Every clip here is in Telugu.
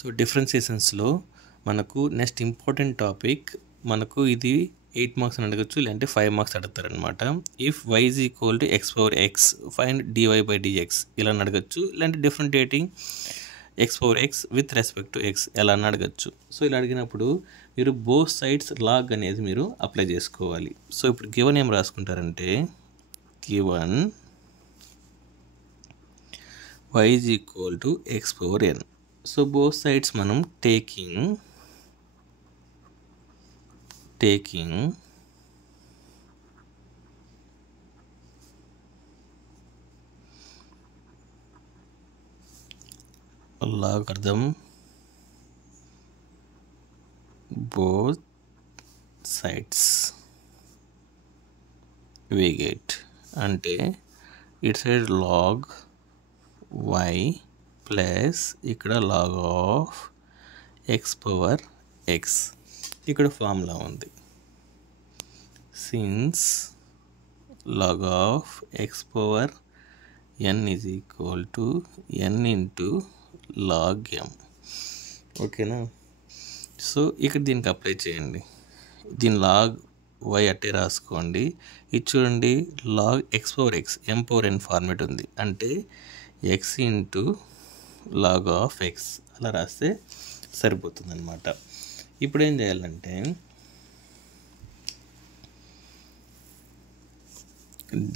సో డిఫరెన్సియేషన్స్లో మనకు నెక్స్ట్ ఇంపార్టెంట్ టాపిక్, మనకు ఇది 8 మార్క్స్ అని అడగచ్చు, లేదంటే 5 మార్క్స్ అడుగుతారనమాట. If y is equal to x power x find dy by dx ఇలా అడగచ్చు, లేదంటే differentiating x power x with respect to x ఎలా అని అడగచ్చు. సో ఇలా అడిగినప్పుడు మీరు బోత్ సైడ్స్ లాగ్ అనేది మీరు అప్లై చేసుకోవాలి. సో ఇప్పుడు గివన్ ఏం రాసుకుంటారంటే, given y is equal to x power n. So both sides మనం taking logarithm both sides we get అంటే it side log y plus ఇక్కడ log of x power x. ఇక్కడ ఫార్ములా ఉంది, since log of x power n is equal to n into log m. ఓకేనా? సో ఇక్కడ దీనికి అప్లై చేయండి. దీని log y అట్టే రాసుకోండి. ఇది చూడండి, log x power x m power n format ఉంది, అంటే x into log of x అలా రాస్తే సరిపోతుంది అనమాట. ఇప్పుడు ఏం చేయాలంటే,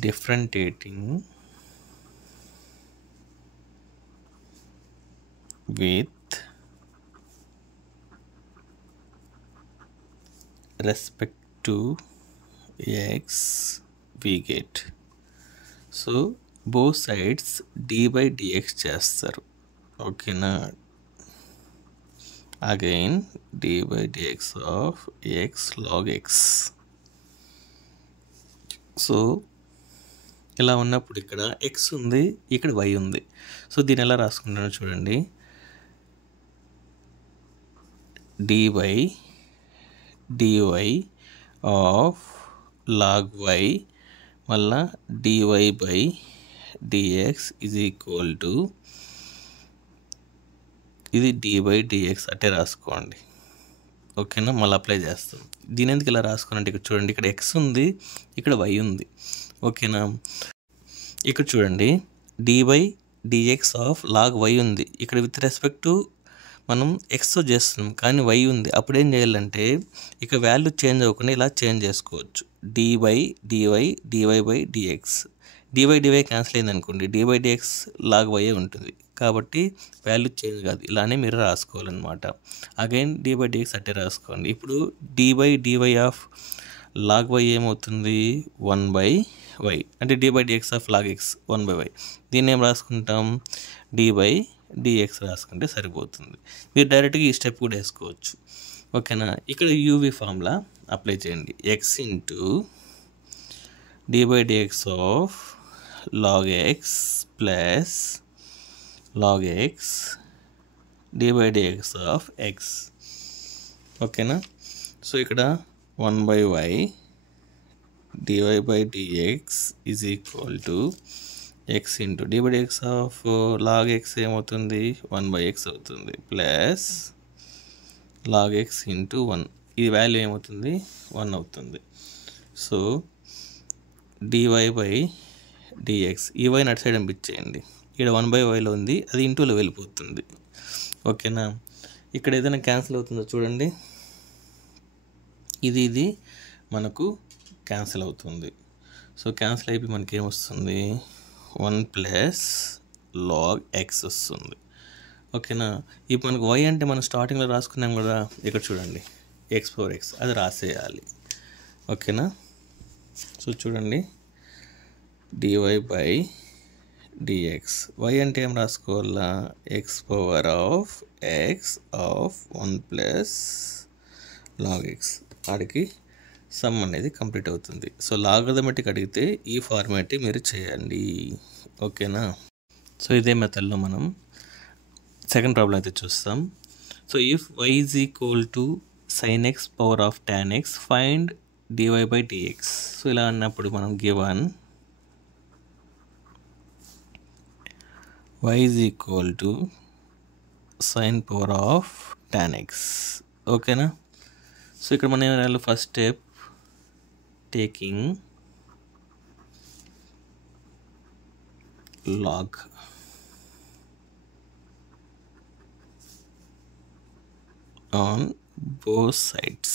differentiating with respect to x we get. So both sides d by dx చేస్తారు. ఓకేనా? Again d by dx of x log x. సో ఇలా ఉన్నప్పుడు ఇక్కడ x ఉంది, ఇక్కడ y ఉంది. సో దీన్ని ఎలా రాసుకుంటానో చూడండి, d by dy of log y మళ్ళా dy by dx is equal to ఇది d బై dx అట్టే రాసుకోండి. ఓకేనా? మళ్ళీ అప్లై చేస్తాం. దీని ఎందుకు ఇలా రాసుకోనంటే, ఇక్కడ చూడండి, ఇక్కడ x ఉంది, ఇక్కడ y ఉంది. ఓకేనా? ఇక్కడ చూడండి, d by dx of log y ఉంది, ఇక్కడ విత్ రెస్పెక్ట్ టు మనం ఎక్స్తో చేస్తున్నాం, కానీ y ఉంది. అప్పుడు ఏం చేయాలంటే, ఇక వాల్యూ చేంజ్ అవ్వకుండా ఇలా చేంజ్ చేసుకోవచ్చు. d by dy by dx, dy cancel అయింది అనుకోండి, d by dx log y ఉంటుంది, కాబట్టి వాల్యూ చేంజ్ కాదు. ఇలానే మీరు రాసుకోవాలన్నమాట. అగైన్ d బై dx అట్టే రాసుకోండి. ఇప్పుడు d by dy of log y ఏమవుతుంది, 1 బై y, అంటే d by dx of log x 1 by y. దీన్ని ఏం రాసుకుంటాం, d బై dx రాసుకుంటే సరిపోతుంది. మీరు డైరెక్ట్గా ఈ స్టెప్ కూడా వేసుకోవచ్చు. ఓకేనా? ఇక్కడ యూవి ఫార్ములా అప్లై చేయండి. x into d by dx of log x plus log x d by dx of x. ఓకేనా? సో ఇక్కడ 1 by y dy by dx is equal to x into d by dx of log x ఏమవుతుంది, 1 బై x అవుతుంది, ప్లస్ log x ఇంటూ 1, ఈ వాల్యూ ఏమవుతుంది, 1 అవుతుంది. సో dy బై dx, ఈ y అటు సైడ్ పంపించేయండి, ఇక్కడ 1 బై yలో ఉంది, అది ఇంటూలో వెళ్ళిపోతుంది. ఓకేనా? ఇక్కడ ఏదైనా క్యాన్సిల్ అవుతుందో చూడండి, ఇది మనకు క్యాన్సిల్ అవుతుంది. సో క్యాన్సిల్ అయిపోయి మనకి ఏమొస్తుంది, 1 ప్లస్ log x వస్తుంది. ఓకేనా? ఇప్పుడు మనకు y అంటే మనం స్టార్టింగ్లో రాసుకున్నాం కదా, ఇక్కడ చూడండి x పవర్ x, అది రాసేయాలి. ఓకేనా? సో చూడండి, dy బై dx, y అంటే ఏం రాసుకోవాలా, x power of x of 1 plus log x. ఆడికి సమ్ అనేది కంప్లీట్ అవుతుంది. సో లాగరిథమెటిక్ అడిగితే ఈ ఫార్మాట్ మీరు చేయండి. ఓకేనా? సో ఇదే మెథడ్లో మనం సెకండ్ ప్రాబ్లం అయితే చూస్తాం. So if y is equal to sin x power of tan x find dy by dx. So ఇలా అన్నప్పుడు మనం given y is equal to sine power of tan x. ఓకేనా? సో ఇక్కడ మనం ఏం రాయాలి? First step taking log on both sides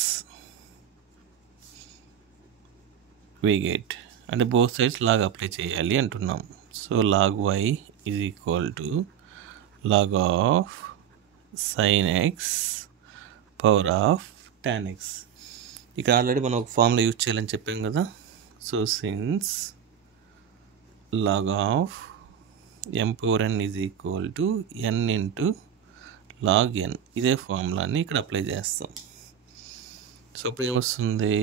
we get, అంటే both sides log అప్లై చేయాలి అంటున్నాం. So log y is equal to log of sin x power of tan x. ఇక్కడ ఆల్రెడీ మనం ఒక ఫార్ములా యూజ్ చేయాలని చెప్పాం కదా. So since log of m power n is equal to n into log n, ఇదే ఫార్ములాని ఇక్కడ అప్లై చేస్తాం. సో ఇప్పుడు ఏమొస్తుంది?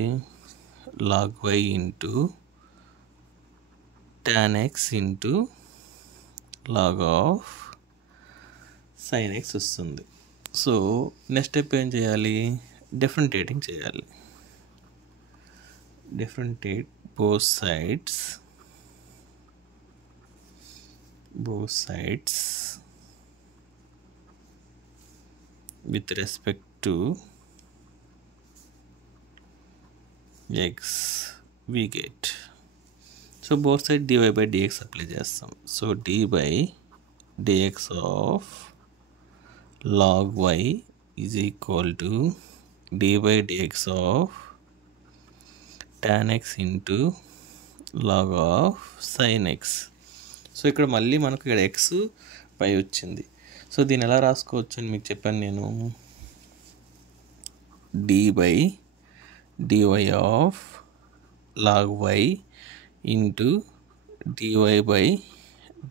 log y into tan x into log of sin x వస్తుంది. సో నెక్స్ట్ స్టెప్ ఏం చేయాలి? డిఫరెంటియేటింగ్ చేయాలి. Differentiate both sides with respect to x we get. So both sides dy by dx apply చేస్తాం. So d by dx of log y is equal to d by dx of tan x into log of sin x. So ఇక్కడ మళ్ళీ మనకు ఇక్కడ x పై వచ్చింది. సో దీన్ని ఎలా రాసుకోవచ్చు అని మీకు చెప్పాను నేను. d by dy of log y into dy by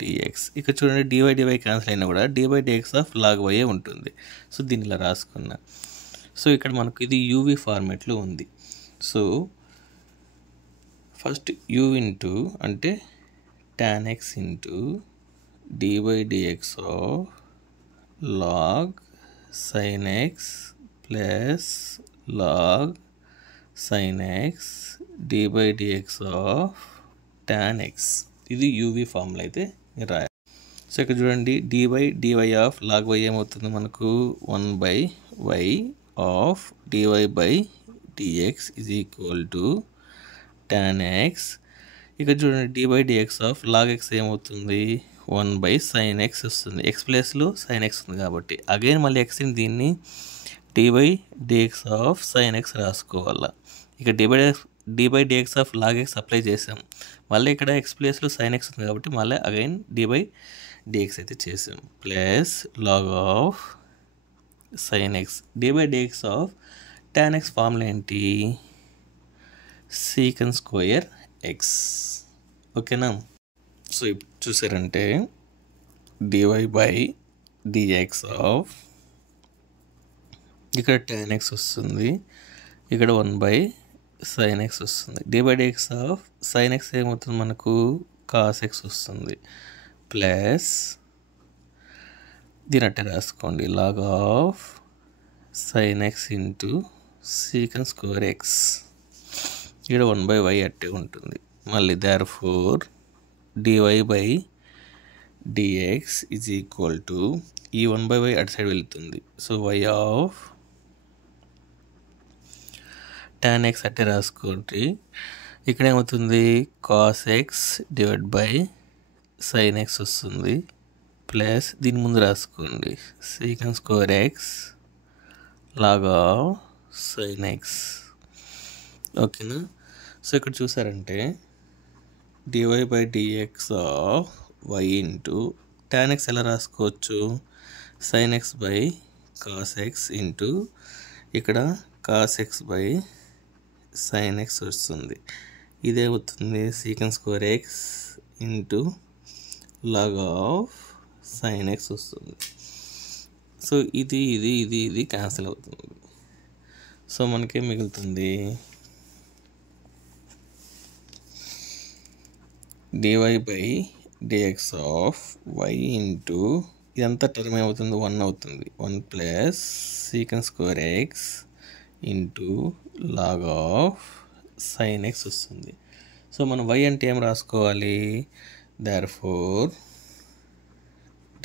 dx. ఇక్కడ చూడండి dy క్యాన్సిల్ అయినా కూడా d by dx of log y ఉంటుంది. సో దీన్ని ఇలా రాసుకున్నా. సో ఇక్కడ మనకు ఇది యూవి ఫార్మేట్లో ఉంది. సో ఫస్ట్ u ఇంటూ అంటే tan x into d by dx of log sin x plus log sin x d by dx of tan x. ఇది uv ఫార్ములా అయితే మీరు రాయాలి. సో ఇక్కడ చూడండి dy ఆఫ్ log y ఏమవుతుంది మనకు 1 by y of dy by dx is equal to tan x. ఇక్కడ చూడండి d by dx of log x ఏమవుతుంది? 1 by sin x వస్తుంది. x ప్లేస్లో sin x ఉంది కాబట్టి అగైన్ మళ్ళీ xని దీన్ని d by dx of sin x రాసుకోవాలా. ఇక d by dx of log x apply చేసాం. మళ్ళీ ఇక్కడ x ప్లేస్లో sin x ఉంది కాబట్టి మళ్ళీ అగైన్ d by dx అయితే చేసాం. Plus log of sin x d by dx of tan x formula ఏంటి? సీకన్ స్క్వేర్ x. ఓకేనా? సో ఇప్పుడు చూసారంటే dy by dx ఆఫ్ ఇక్కడ tan x వస్తుంది, ఇక్కడ 1 by sin x వస్తుంది. d by dx of sin x ఏమవుతుంది మనకు? cos x వస్తుంది. ప్లస్ దీని అట్టే రాసుకోండి log of sin x into secant square x. ఇక్కడ 1 by y అట్టే ఉంటుంది. మళ్ళీ therefore dy by dx is equal to ఈ 1 by y అటు సైడ్ వెళ్తుంది. So y of tan x అట్టే రాసుకోండి. ఇక్కడ ఏమవుతుంది? cos x divide by sin x వస్తుంది. ప్లస్ దీని ముందు రాసుకోండి secant square x log of sin x. ఓకేనా? సో ఇక్కడ చూసారంటే dy by dx of y into tan x ఎలా రాసుకోవచ్చు? sin x by cos x into ఇక్కడ cos x by sin x వస్తుంది. ఇదే అవుతుంది secant square x into log of sin x వస్తుంది. సో ఇది క్యాన్సిల్ అవుతుంది. సో మనకేం మిగులుతుంది? dy by dx of y into ఇదంతా టర్మ్ ఏమవుతుంది? 1 అవుతుంది. 1 plus secant square x into log of sin x వస్తుంది. సో మనం y అంటే ఏం రాసుకోవాలి? therefore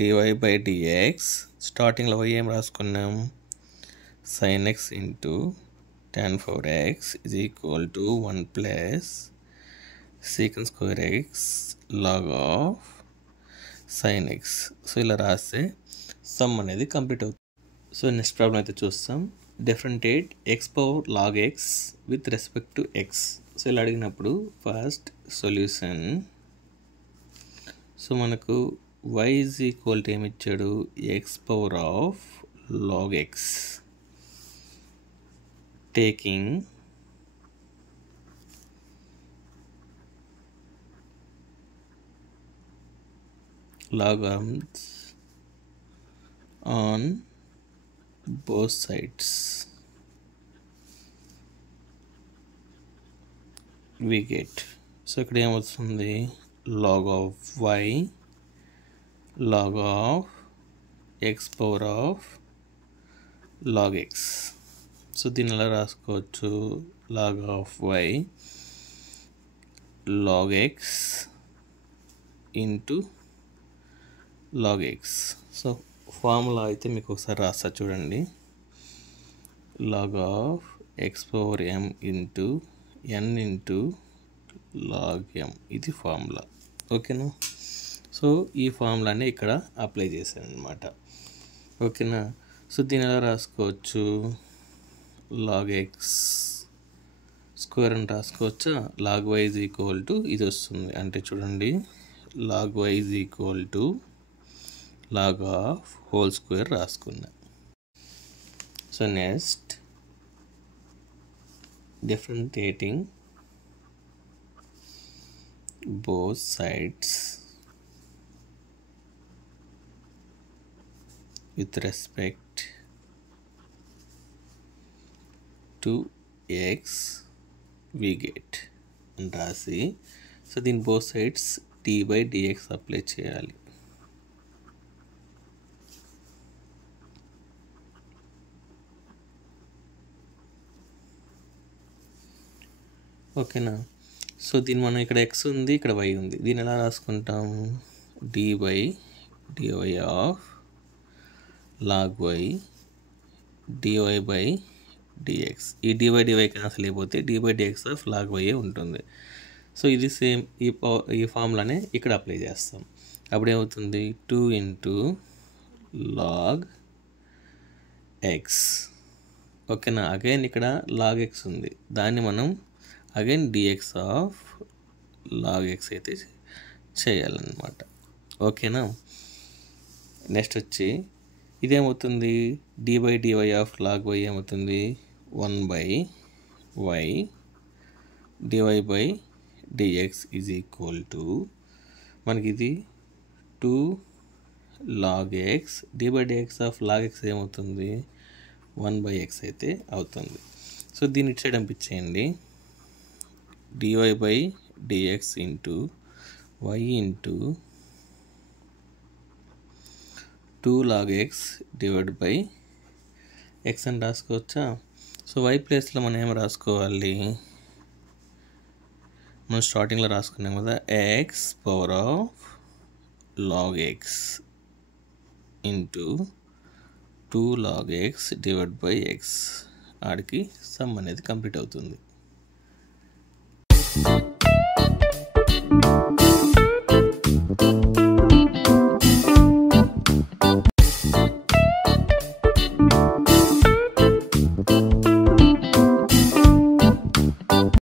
dy by dx, స్టార్టింగ్లో y ఏం రాసుకున్నాం, sin x into tan 4x is equal to 1 plus secant square x log of sin x. సో ఇలా రాస్తే సమ్ అనేది కంప్లీట్ అవుతుంది. సో నెక్స్ట్ ప్రాబ్లం అయితే చూస్తాం. Differentiate x power log x with respect to x. సో ఇలా అడిగినప్పుడు ఫస్ట్ సొల్యూషన్, సో మనకు y ఈజ్ ఈక్వల్ టు ఏమి ఇచ్చాడు, x power of log x taking logarithms on both sides. We get, so ఇక్కడ ఏమవుతుంది, log of y log of x power of log x. So దీన్ని ఎలా రాసుకోవచ్చు, log of y log x into log x. So formula అయితే మీకు ఒకసారి రాస్తా చూడండి, log of x power m into n into log m, ఇది ఫార్ములా. ఓకేనా. సో ఈ ఫార్ములాని ఇక్కడ అప్లై చేశాను అనమాట. ఓకేనా. సో దీని ఎలా రాసుకోవచ్చు, log x స్క్వేర్ అని రాసుకోవచ్చా, log y is equal to ఇది వస్తుంది, అంటే చూడండి log y is equal to log of whole square రాసుకున్నా. So next differentiating both sides with respect to x we get అని రాసి, సో దీని both sides d by dx apply చేయాలి. ఓకేనా. సో దీని మనం ఇక్కడ x ఉంది, ఇక్కడ y ఉంది, దీన్ని ఎలా రాసుకుంటాం, dy of log y dy by dx. ఈ dy క్యాన్సిల్ అయిపోతే dy by dx of log y ఉంటుంది. సో ఇది సేమ్ ఈ ఫార్ములానే ఇక్కడ అప్లై చేస్తాం. అప్పుడు ఏమవుతుంది, 2 ఇంటూ log x. ఓకేనా. అగైన్ ఇక్కడ log x ఉంది, దాన్ని మనం again dx of log x అయితే చేయాలన్నమాట. ఓకేనా. నెక్స్ట్ వచ్చి ఇదేమవుతుంది, dy ఆఫ్ log y ఏమవుతుంది, 1 by y dy by dx is equal to, మనకి ఇది 2 log x dy by dx of log x ఏమవుతుంది, 1 by x అయితే అవుతుంది. సో దీన్ని ఇటు సైడ్ పంపించేయండి, dy by dx into y into 2 log x divide by x అని రాసుకోవచ్చా. సో y ప్లేస్లో మనం ఏం రాసుకోవాలి, మనం స్టార్టింగ్లో రాసుకున్నాం కదా, x power of log x into 2 log x divide by x. ఆడికి సమ్ అనేది కంప్లీట్ అవుతుంది.